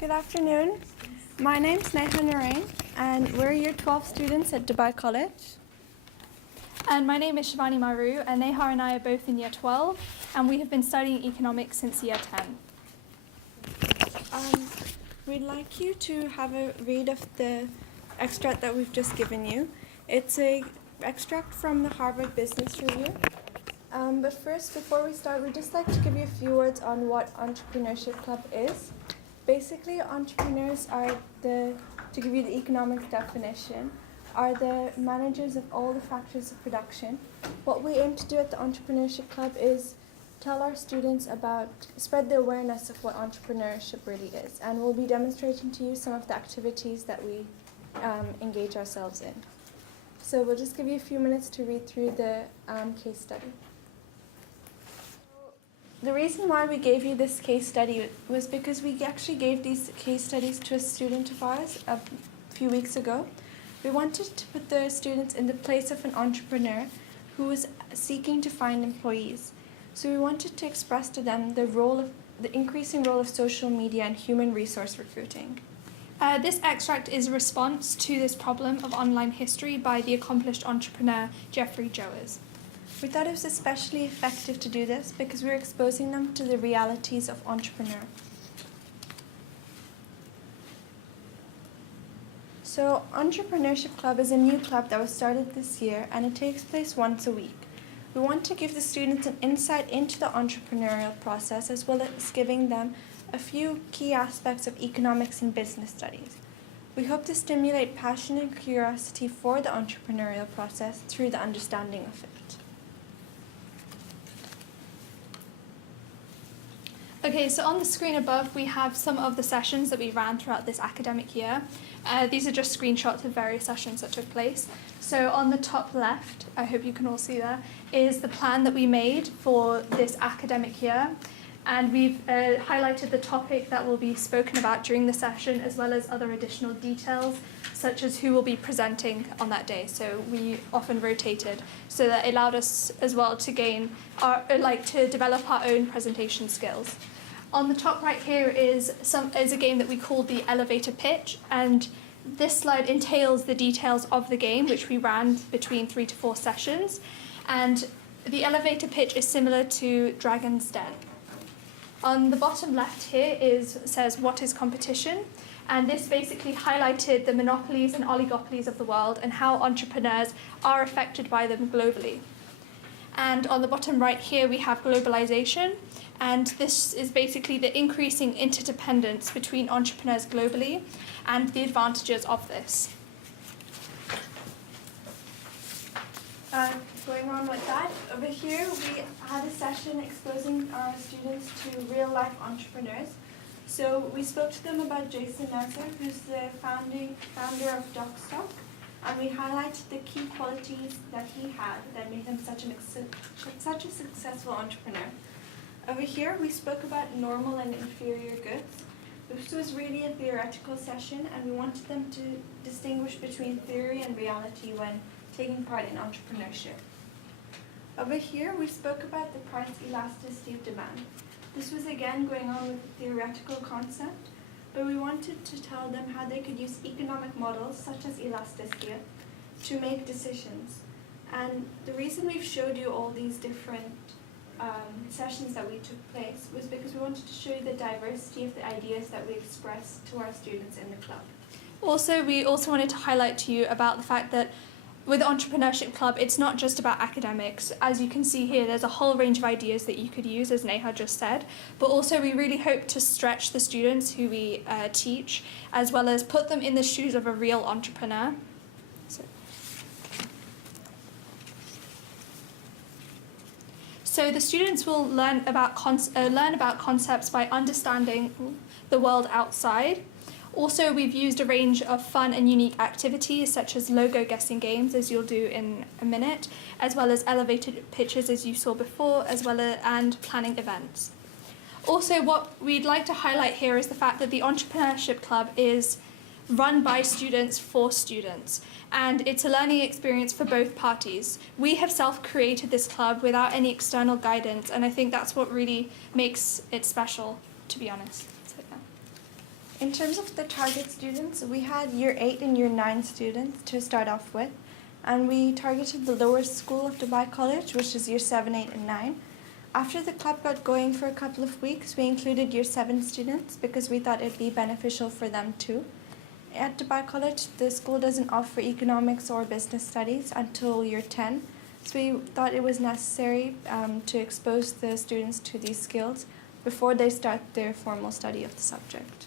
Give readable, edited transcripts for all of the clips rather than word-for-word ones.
Good afternoon. My name's Neha Narain, and we're Year 12 students at Dubai College. And my name is Shivani Maru, and Neha and I are both in Year 12, and we have been studying economics since Year 10. We'd like you to have a read of the extract that we've just given you. It's an extract from the Harvard Business Review. But first, before we start, we'd just like to give you a few words on what Entrepreneurship Club is. Basically, entrepreneurs are to give you the economic definition, are the managers of all the factors of production. What we aim to do at the Entrepreneurship Club is tell our students spread the awareness of what entrepreneurship really is. And we'll be demonstrating to you some of the activities that we engage ourselves in. So we'll just give you a few minutes to read through the case study. The reason why we gave you this case study was because we actually gave these case studies to a student of ours a few weeks ago. We wanted to put the students in the place of an entrepreneur who was seeking to find employees. So we wanted to express to them the increasing role of social media and human resource recruiting. This extract is a response to this problem of online history by the accomplished entrepreneur Jeffrey Joers. We thought it was especially effective to do this because we were exposing them to the realities of entrepreneur. So Entrepreneurship Club is a new club that was started this year, and it takes place once a week. We want to give the students an insight into the entrepreneurial process, as well as giving them a few key aspects of economics and business studies. We hope to stimulate passion and curiosity for the entrepreneurial process through the understanding of it. Okay, so on the screen above, we have some of the sessions that we ran throughout this academic year. These are just screenshots of various sessions that took place. So on the top left, I hope you can all see there, is the plan that we made for this academic year. And we've highlighted the topic that will be spoken about during the session, as well as other additional details, such as who will be presenting on that day. So we often rotated, so that it allowed us as well to to develop our own presentation skills. On the top right here is a game that we called the elevator pitch, and this slide entails the details of the game, which we ran between 3 to 4 sessions. And the elevator pitch is similar to Dragon's Den. On the bottom left here says what is competition, and this basically highlighted the monopolies and oligopolies of the world and how entrepreneurs are affected by them globally. And on the bottom right here we have globalization, and this is basically the increasing interdependence between entrepreneurs globally and the advantages of this. Going on with that, over here we had a session exposing our students to real-life entrepreneurs. So we spoke to them about Jason Nazar, who's the founder of DocStock, and we highlighted the key qualities that he had that made him such a successful entrepreneur. Over here we spoke about normal and inferior goods. This was really a theoretical session, and we wanted them to distinguish between theory and reality when taking part in entrepreneurship. Over here, we spoke about the price elasticity of demand. This was again going on with a theoretical concept, but we wanted to tell them how they could use economic models such as elasticity to make decisions. And the reason we've showed you all these different sessions that we took place was because we wanted to show you the diversity of the ideas that we expressed to our students in the club. We also wanted to highlight to you about the fact that with the Entrepreneurship Club, it's not just about academics. As you can see here, there's a whole range of ideas that you could use, as Neha just said. But also, we really hope to stretch the students who we teach, as well as put them in the shoes of a real entrepreneur. So the students will learn about concepts by understanding the world outside. Also, we've used a range of fun and unique activities such as logo guessing games, as you'll do in a minute, as well as elevated pitches as you saw before, and planning events. Also, what we'd like to highlight here is the fact that the Entrepreneurship Club is run by students for students, and it's a learning experience for both parties. We have self-created this club without any external guidance, and I think that's what really makes it special, to be honest. So, yeah. In terms of the target students, we had Year 8 and Year 9 students to start off with, and we targeted the lower school of Dubai College, which is Year 7, 8, and 9. After the club got going for a couple of weeks, we included Year 7 students because we thought it'd be beneficial for them too. At Dubai College, the school doesn't offer economics or business studies until Year 10, so we thought it was necessary to expose the students to these skills before they start their formal study of the subject.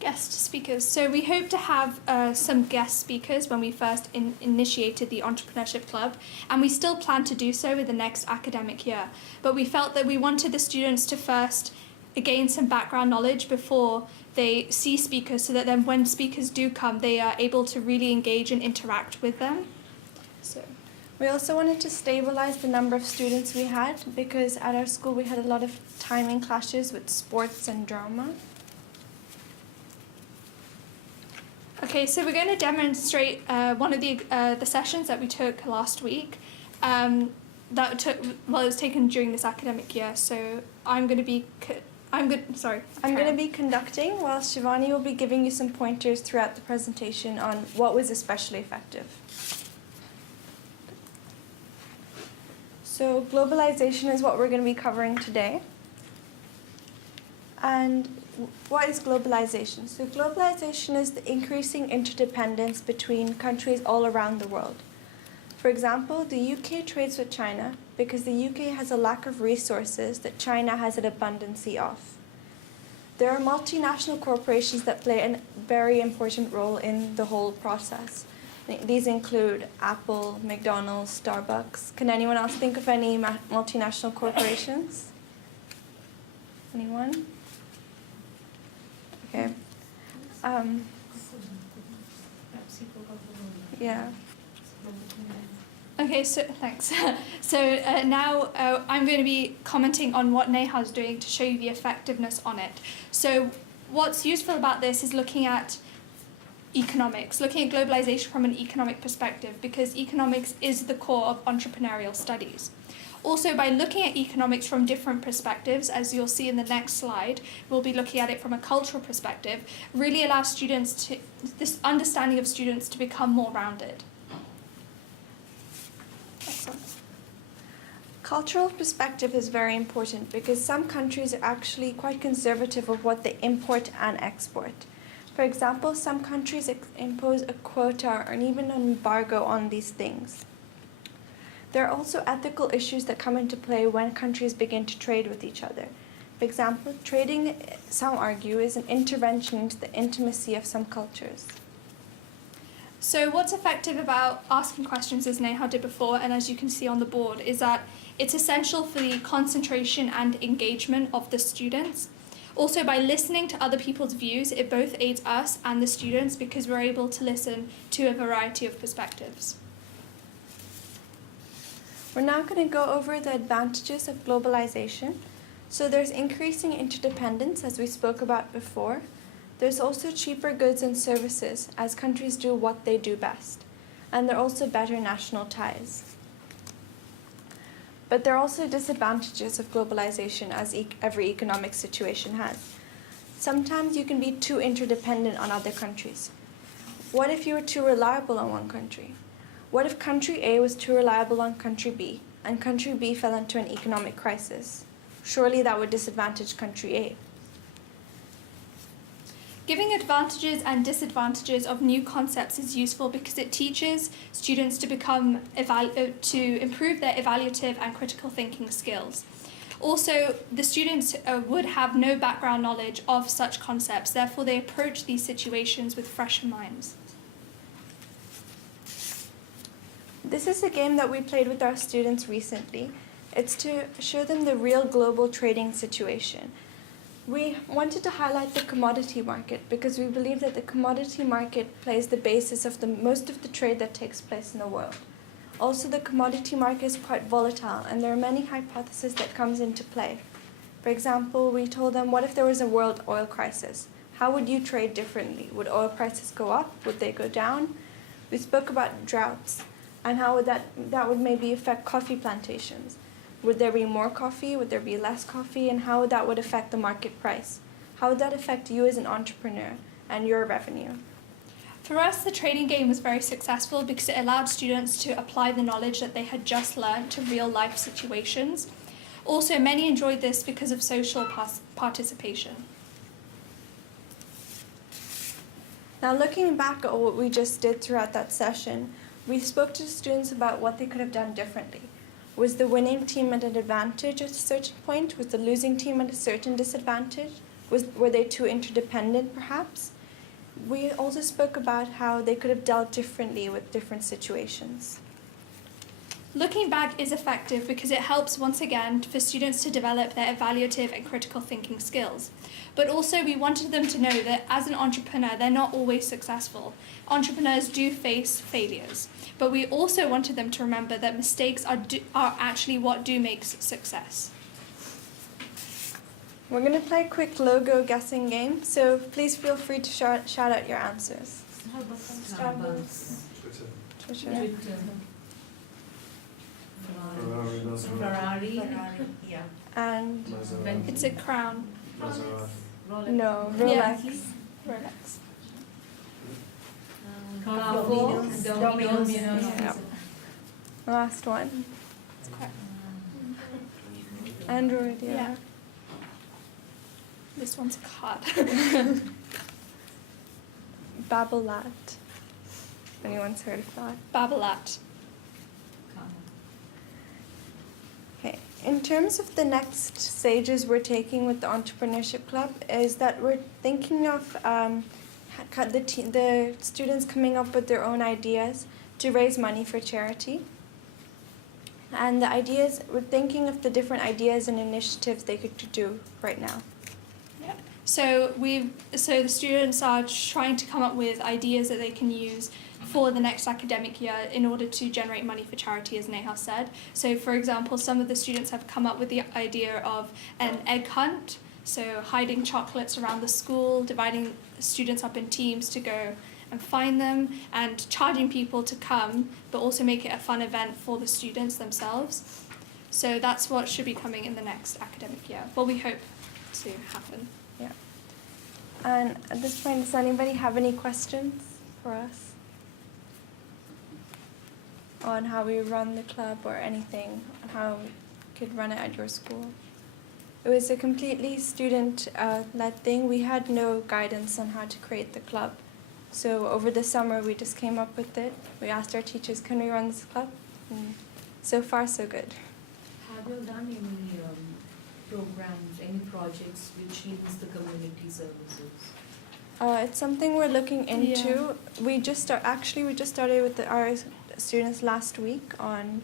Guest speakers. So we hope to have some guest speakers when we first initiated the Entrepreneurship Club, and we still plan to do so in the next academic year. But we felt that we wanted the students to first gain some background knowledge before they see speakers, so that then when speakers do come, they are able to really engage and interact with them. So we also wanted to stabilize the number of students we had because at our school we had a lot of timing clashes with sports and drama. Okay, so we're going to demonstrate one of the sessions that we took last week. It was taken during this academic year. So I'm going to be conducting, while Shivani will be giving you some pointers throughout the presentation on what was especially effective. So globalization is what we're going to be covering today. And what is globalization? So globalization is the increasing interdependence between countries all around the world. For example, the UK trades with China because the UK has a lack of resources that China has an abundance of. There are multinational corporations that play a very important role in the whole process. These include Apple, McDonald's, Starbucks. Can anyone else think of any multinational corporations? Anyone? Okay. Yeah. Okay, so thanks. So now I'm going to be commenting on what Neha is doing to show you the effectiveness on it. So what's useful about this is looking at economics, looking at globalization from an economic perspective, because economics is the core of entrepreneurial studies. Also, by looking at economics from different perspectives, as you'll see in the next slide, we'll be looking at it from a cultural perspective, really allows students to, this understanding of students to become more rounded. Excellent. Cultural perspective is very important because some countries are actually quite conservative of what they import and export. For example, some countries impose a quota or even an embargo on these things. There are also ethical issues that come into play when countries begin to trade with each other. For example, trading, some argue, is an intervention into the intimacy of some cultures. So what's effective about asking questions, as Neha did before, and as you can see on the board, is that it's essential for the concentration and engagement of the students. Also, by listening to other people's views, it both aids us and the students because we're able to listen to a variety of perspectives. We're now going to go over the advantages of globalization. So there's increasing interdependence, as we spoke about before. There's also cheaper goods and services, as countries do what they do best. And there are also better national ties. But there are also disadvantages of globalization, as every economic situation has. Sometimes you can be too interdependent on other countries. What if you were too reliable on one country? What if country A was too reliable on country B, and country B fell into an economic crisis? Surely that would disadvantage country A. Giving advantages and disadvantages of new concepts is useful because it teaches students to become to improve their evaluative and critical thinking skills. Also, the students would have no background knowledge of such concepts, therefore they approach these situations with fresher minds. This is a game that we played with our students recently. It's to show them the real global trading situation. We wanted to highlight the commodity market because we believe that the commodity market plays the basis of most of the trade that takes place in the world. Also, the commodity market is quite volatile, and there are many hypotheses that comes into play. For example, we told them, what if there was a world oil crisis? How would you trade differently? Would oil prices go up? Would they go down? We spoke about droughts and how that would maybe affect coffee plantations. Would there be more coffee? Would there be less coffee? And how that would affect the market price? How would that affect you as an entrepreneur and your revenue? For us, the trading game was very successful because it allowed students to apply the knowledge that they had just learned to real-life situations. Also, many enjoyed this because of social participation. Now, looking back at what we just did throughout that session, we spoke to the students about what they could have done differently. Was the winning team at an advantage at a certain point? Was the losing team at a certain disadvantage? Were they too interdependent, perhaps? We also spoke about how they could have dealt differently with different situations. Looking back is effective because it helps, once again, for students to develop their evaluative and critical thinking skills. But also we wanted them to know that as an entrepreneur, they're not always successful. Entrepreneurs do face failures. But we also wanted them to remember that mistakes are actually what do make success. We're going to play a quick logo guessing game, so please feel free to shout out your answers. Starbucks. Twitter. Ferrari. Yeah. And It's a crown. Rolex. no, Rolex. Yeah. Rolex. Domino's. Yeah. Last one. It's quite. Android, yeah. Yeah. This one's a card. Babolat. Anyone's heard of that? Babolat. Okay. In terms of the next stages we're taking with the Entrepreneurship Club is that we're thinking of the students coming up with their own ideas to raise money for charity. And the ideas, we're thinking of the different ideas and initiatives they could do right now. Yep. So the students are trying to come up with ideas that they can use for the next academic year in order to generate money for charity, as Neha said. So for example, some of the students have come up with the idea of an egg hunt, so hiding chocolates around the school, dividing students up in teams to go and find them, and charging people to come, but also make it a fun event for the students themselves. So that's what should be coming in the next academic year. Well, we hope to happen. Yeah. And at this point, does anybody have any questions for us on how we run the club or anything, on how we could run it at your school? It was a completely student-led thing. We had no guidance on how to create the club. So over the summer, we just came up with it. We asked our teachers, can we run this club? And so far, so good. Have you done any programs, any projects which links the community services? It's something we're looking into. Yeah. We just started with our students last week on.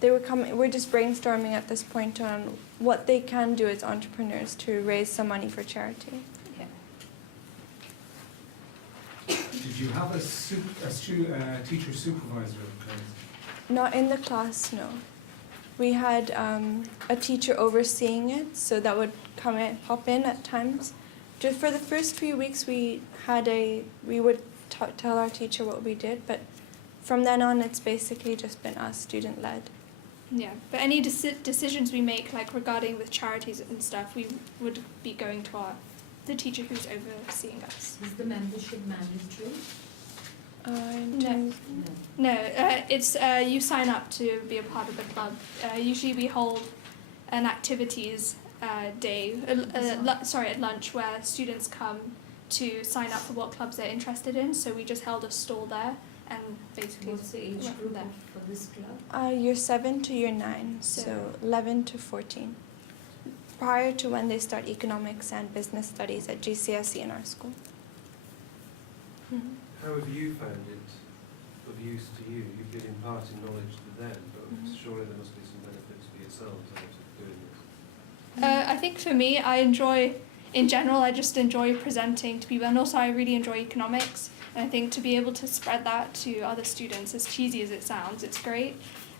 They were coming. We're just brainstorming at this point on what they can do as entrepreneurs to raise some money for charity. Did you have a teacher supervisor in place? Not in the class, no. We had a teacher overseeing it, so that would pop in at times. Just for the first few weeks, we would tell our teacher what we did, but from then on, it's basically just been us, student-led. Yeah, but any decisions we make, like regarding with charities and stuff, we would be going to the teacher who's overseeing us. Is the membership mandatory? No, it's you sign up to be a part of the club. Usually we hold an activities day, at lunch, where students come to sign up for what clubs they're interested in. So we just held a stall there and basically. What's the age went group there. for this club? Year 7 to year 9, so 11 to 14. Prior to when they start economics and business studies at GCSE in our school. Mm-hmm. How have you found it of use to you? You've been imparting knowledge to them, but surely there must be some benefits for yourselves out of doing this. I think for me, I enjoy in general, I just enjoy presenting to people, and also I really enjoy economics. And I think to be able to spread that to other students, as cheesy as it sounds, it's great.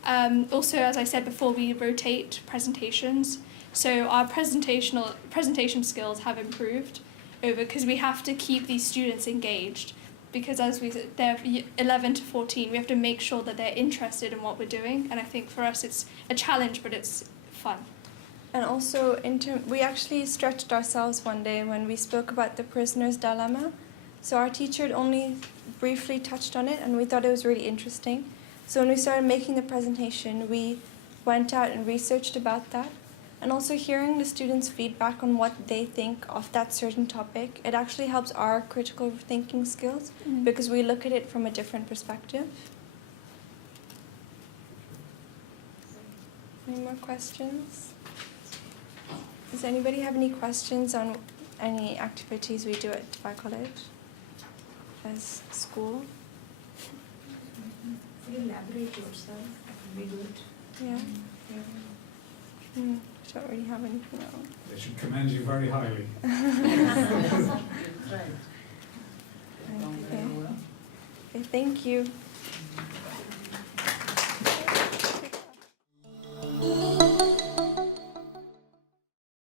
Also, as I said before, we rotate presentations. So our presentation skills have improved because we have to keep these students engaged. Because as we said, they're 11 to 14, we have to make sure that they're interested in what we're doing. And I think for us it's a challenge, but it's fun. And also, we actually stretched ourselves one day when we spoke about the prisoner's dilemma. So our teacher had only briefly touched on it, and we thought it was really interesting. So when we started making the presentation, we went out and researched about that. And also hearing the students' feedback on what they think of that certain topic, it actually helps our critical thinking skills because we look at it from a different perspective. Any more questions? Does anybody have any questions on any activities we do at Dubai College as school? Could you elaborate yourself? That would be good. Yeah. Yeah. I don't really have anything else. They should commend you very highly. Okay, thank you.